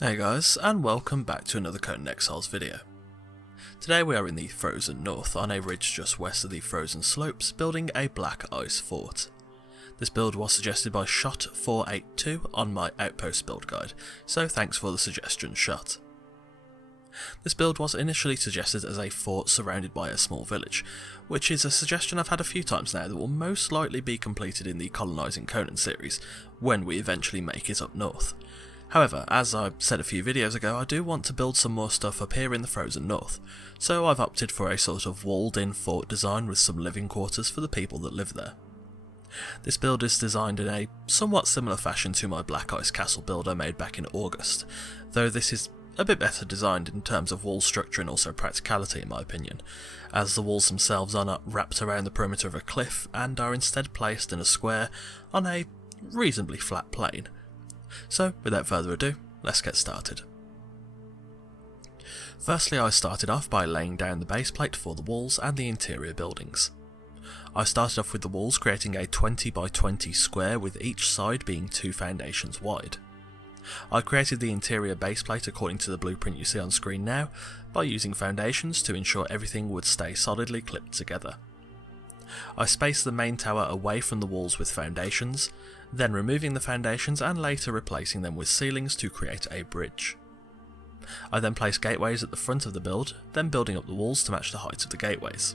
Hey guys, and welcome back to another Conan Exiles video. Today we are in the frozen north, on a ridge just west of the frozen slopes, building a black ice fort. This build was suggested by Shot482 on my Outpost build guide, so thanks for the suggestion, Shot. This build was initially suggested as a fort surrounded by a small village, which is a suggestion I've had a few times now that will most likely be completed in the Colonising Conan series, when we eventually make it up north. However, as I said a few videos ago, I do want to build some more stuff up here in the frozen north, so I've opted for a sort of walled-in fort design with some living quarters for the people that live there. This build is designed in a somewhat similar fashion to my Black Ice Castle build I made back in August, though this is a bit better designed in terms of wall structure and also practicality in my opinion, as the walls themselves are not wrapped around the perimeter of a cliff and are instead placed in a square on a reasonably flat plane. So without further ado, let's get started. Firstly, I started off by laying down the base plate for the walls and the interior buildings. I started off with the walls creating a 20 by 20 square with each side being 2 foundations wide. I created the interior base plate according to the blueprint you see on screen now, by using foundations to ensure everything would stay solidly clipped together. I spaced the main tower away from the walls with foundations, then removing the foundations and later replacing them with ceilings to create a bridge. I then placed gateways at the front of the build, then building up the walls to match the height of the gateways.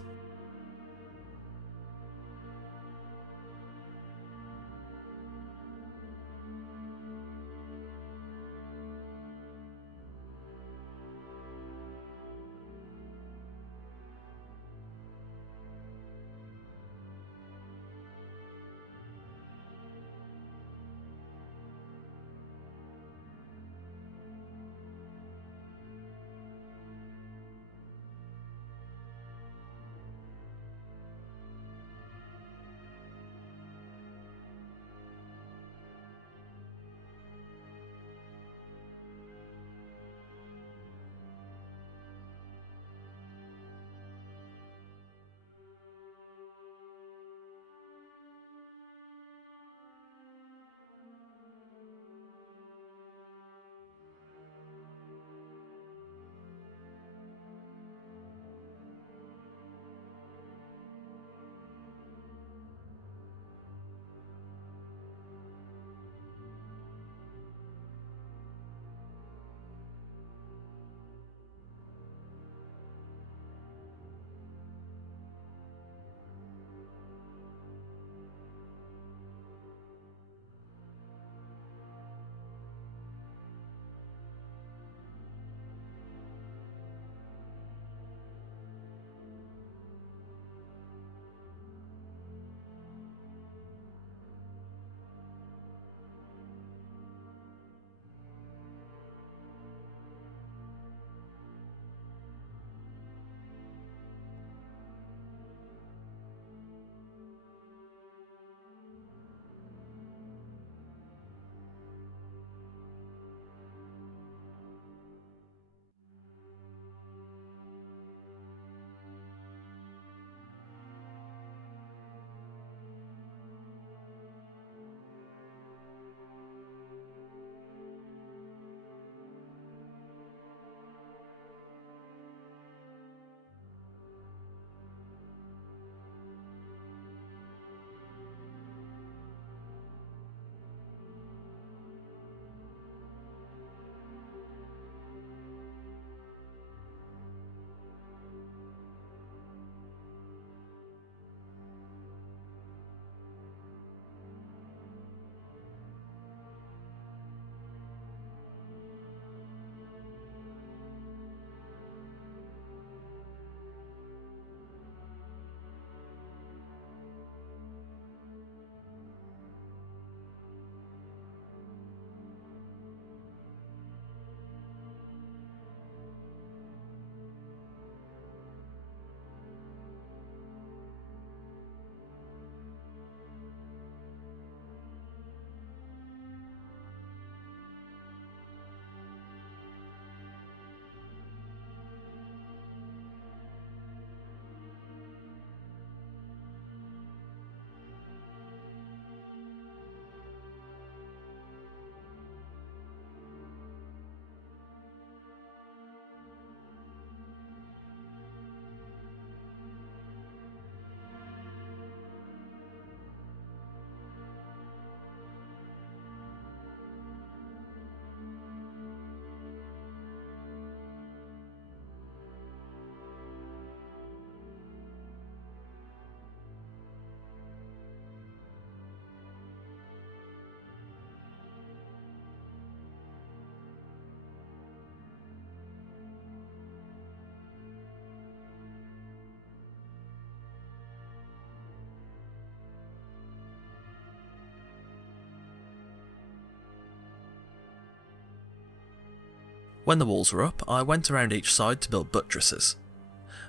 When the walls were up, I went around each side to build buttresses.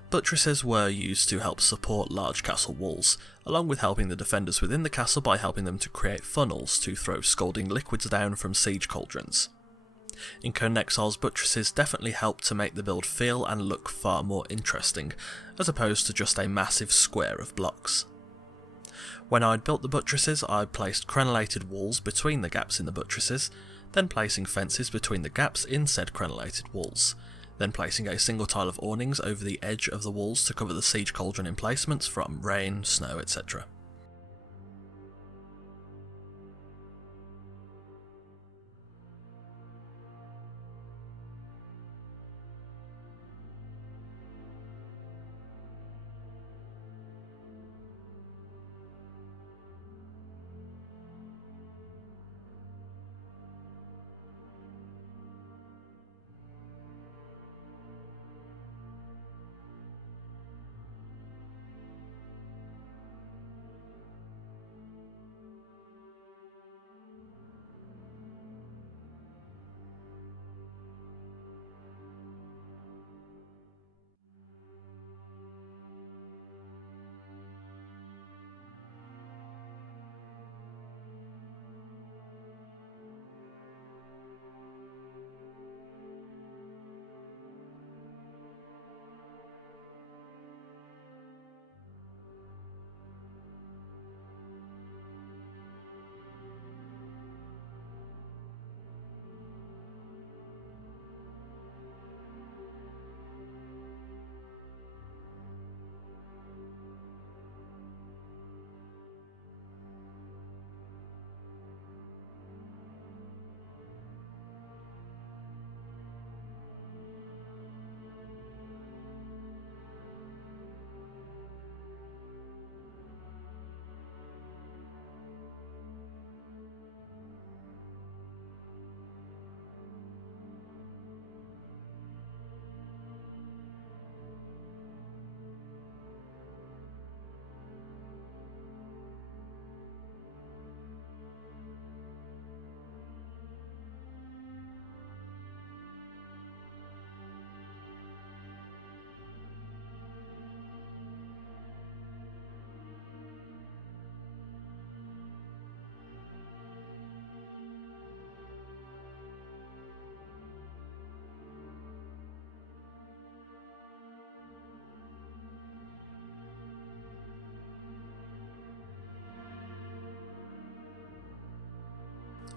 Buttresses were used to help support large castle walls, along with helping the defenders within the castle by helping them to create funnels to throw scalding liquids down from siege cauldrons. In Conan Exiles, buttresses definitely helped to make the build feel and look far more interesting, as opposed to just a massive square of blocks. When I'd built the buttresses, I placed crenellated walls between the gaps in the buttresses, then placing fences between the gaps in said crenellated walls, then placing a single tile of awnings over the edge of the walls to cover the siege cauldron emplacements from rain, snow, etc.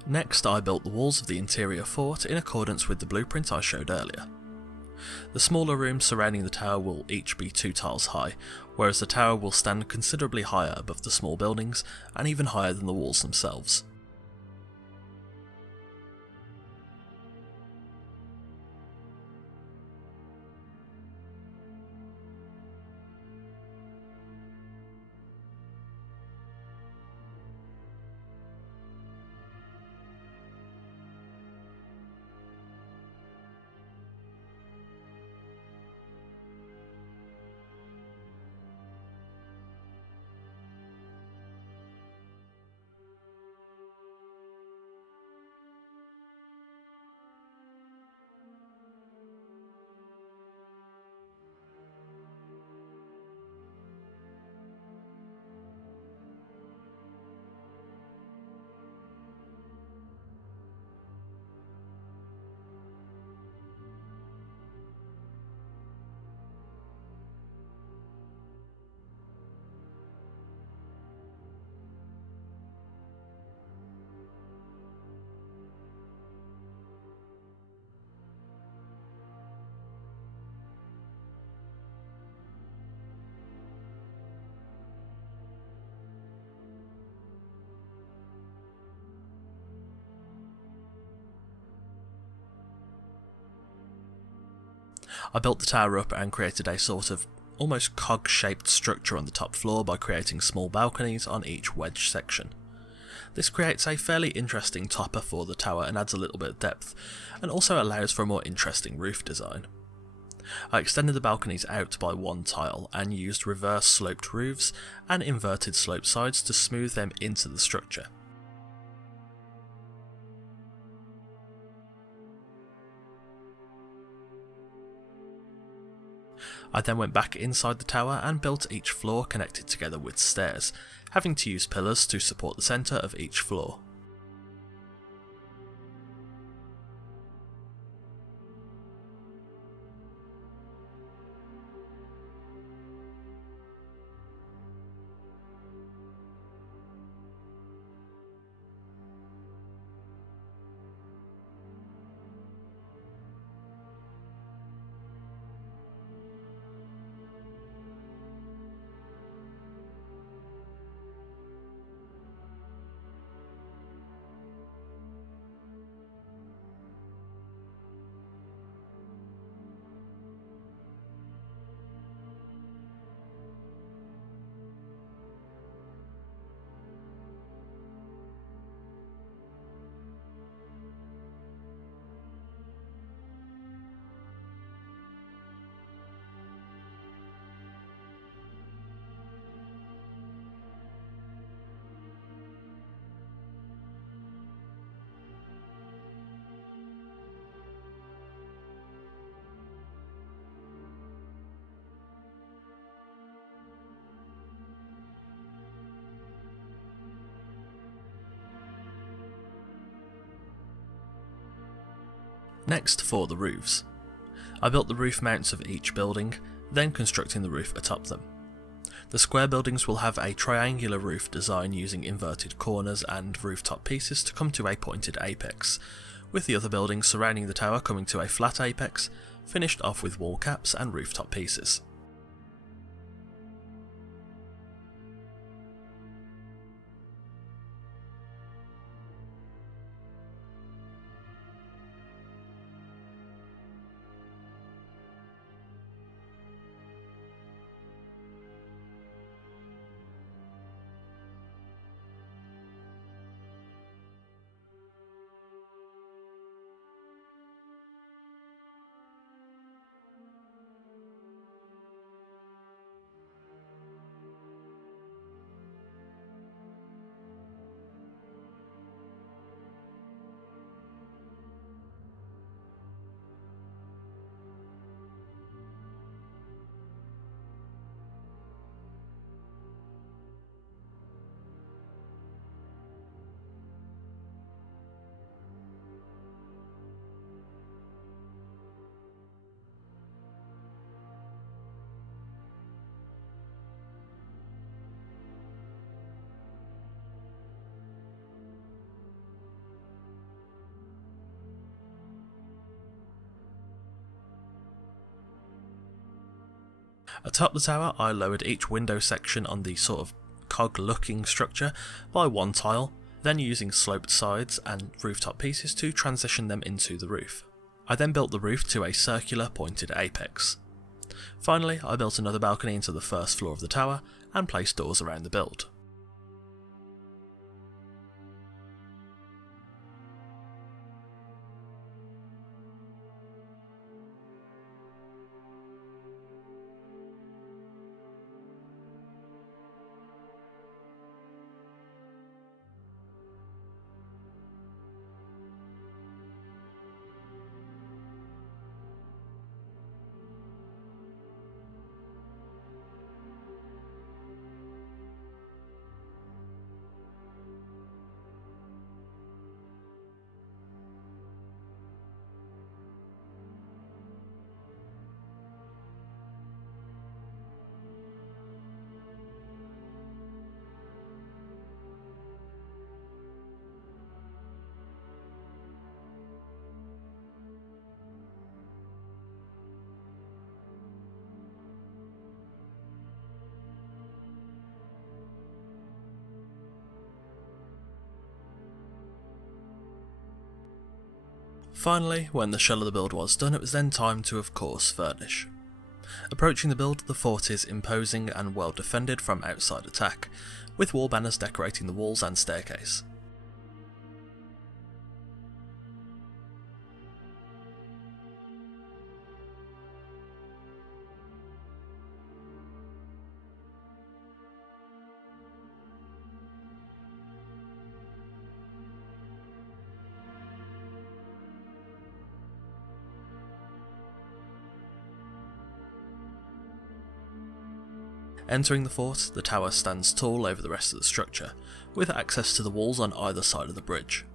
Next, I built the walls of the interior fort in accordance with the blueprint I showed earlier. The smaller rooms surrounding the tower will each be 2 tiles high, whereas the tower will stand considerably higher above the small buildings and even higher than the walls themselves. I built the tower up and created a sort of almost cog-shaped structure on the top floor by creating small balconies on each wedge section. This creates a fairly interesting topper for the tower and adds a little bit of depth, and also allows for a more interesting roof design. I extended the balconies out by 1 tile and used reverse sloped roofs and inverted slope sides to smooth them into the structure. I then went back inside the tower and built each floor connected together with stairs, having to use pillars to support the centre of each floor. Next, for the roofs. I built the roof mounts of each building, then constructing the roof atop them. The square buildings will have a triangular roof design using inverted corners and rooftop pieces to come to a pointed apex, with the other buildings surrounding the tower coming to a flat apex, finished off with wall caps and rooftop pieces. Atop the tower, I lowered each window section on the sort of cog-looking structure by one tile, then using sloped sides and rooftop pieces to transition them into the roof. I then built the roof to a circular pointed apex. Finally, I built another balcony into the first floor of the tower and placed doors around the build. Finally, when the shell of the build was done, it was then time to, of course, furnish. Approaching the build, the fort is imposing and well defended from outside attack, with wall banners decorating the walls and staircase. Entering the fort, the tower stands tall over the rest of the structure, with access to the walls on either side of the bridge.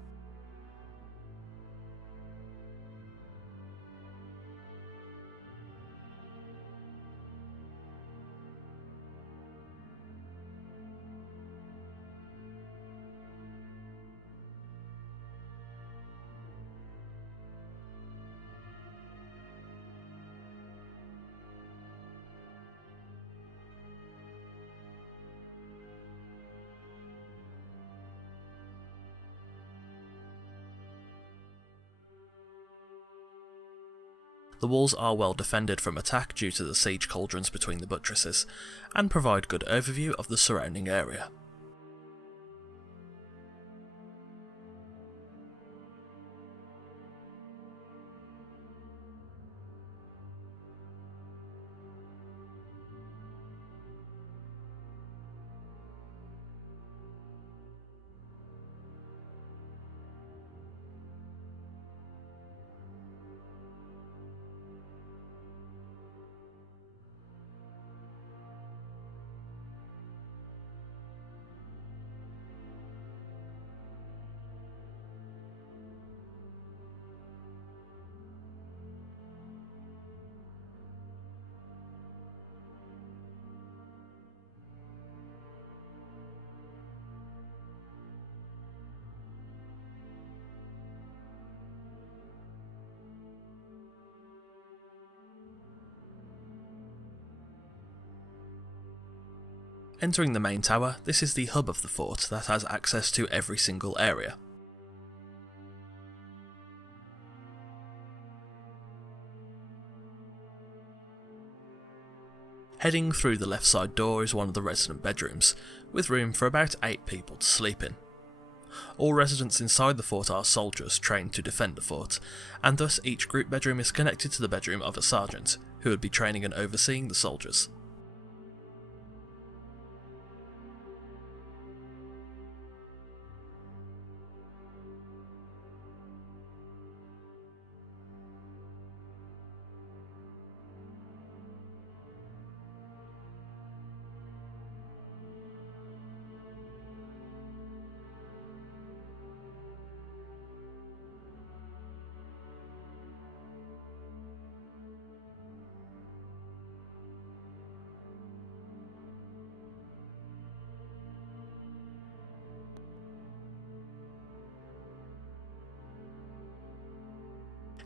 The walls are well defended from attack due to the siege cauldrons between the buttresses, and provide good overview of the surrounding area. Entering the main tower, this is the hub of the fort that has access to every single area. Heading through the left side door is one of the resident bedrooms, with room for about 8 people to sleep in. All residents inside the fort are soldiers trained to defend the fort, and thus each group bedroom is connected to the bedroom of a sergeant, who would be training and overseeing the soldiers.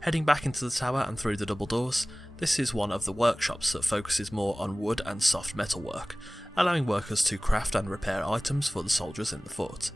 Heading back into the tower and through the double doors, this is one of the workshops that focuses more on wood and soft metal work, allowing workers to craft and repair items for the soldiers in the fort.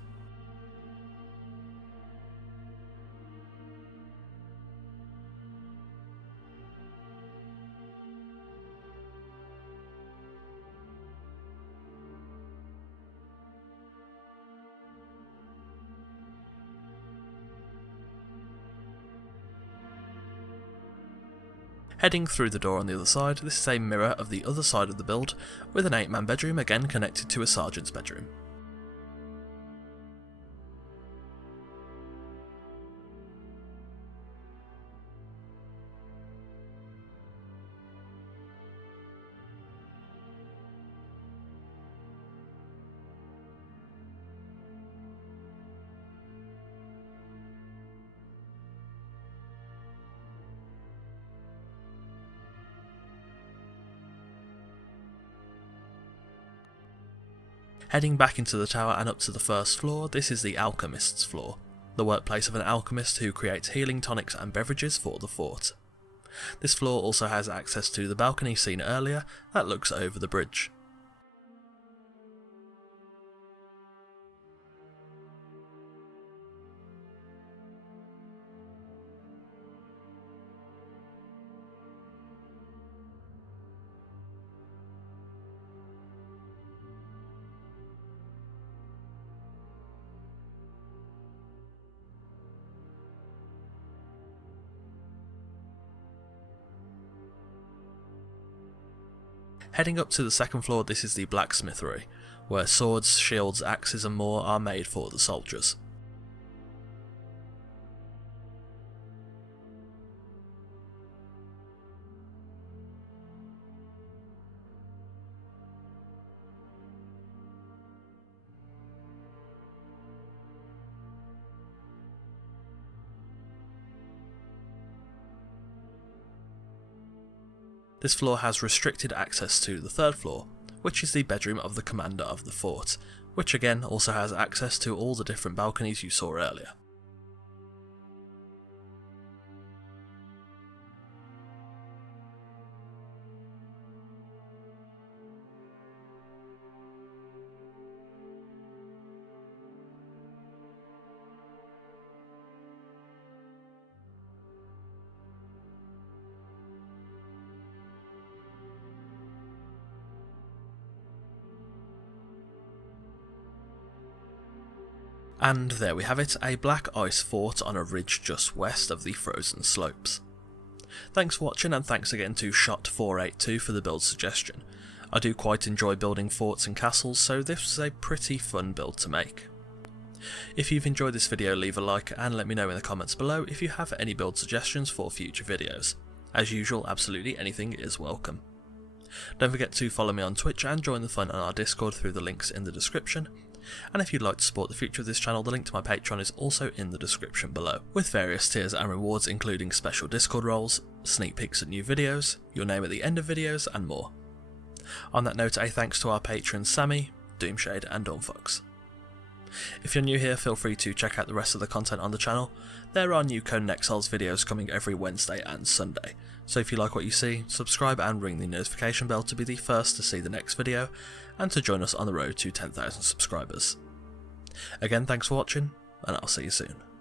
Heading through the door on the other side, this is a mirror of the other side of the build, with an 8-man bedroom again connected to a sergeant's bedroom. Heading back into the tower and up to the first floor, this is the alchemist's floor, the workplace of an alchemist who creates healing tonics and beverages for the fort. This floor also has access to the balcony seen earlier that looks over the bridge. Heading up to the second floor, this is the blacksmithery, where swords, shields, axes and more are made for the soldiers. This floor has restricted access to the third floor, which is the bedroom of the commander of the fort, which again also has access to all the different balconies you saw earlier. And there we have it, a black ice fort on a ridge just west of the frozen slopes. Thanks for watching, and thanks again to Shot482 for the build suggestion. I do quite enjoy building forts and castles, so this was a pretty fun build to make. If you've enjoyed this video, leave a like and let me know in the comments below if you have any build suggestions for future videos. As usual, absolutely anything is welcome. Don't forget to follow me on Twitch and join the fun on our Discord through the links in the description. And if you'd like to support the future of this channel, the link to my Patreon is also in the description below, with various tiers and rewards including special Discord roles, sneak peeks at new videos, your name at the end of videos, and more. On that note, a thanks to our patrons Sammy, Doomshade and Dawnfox. If you're new here, feel free to check out the rest of the content on the channel. There are new Conan Exiles videos coming every Wednesday and Sunday, so if you like what you see, subscribe and ring the notification bell to be the first to see the next video, and to join us on the road to 10,000 subscribers. Again, thanks for watching, and I'll see you soon.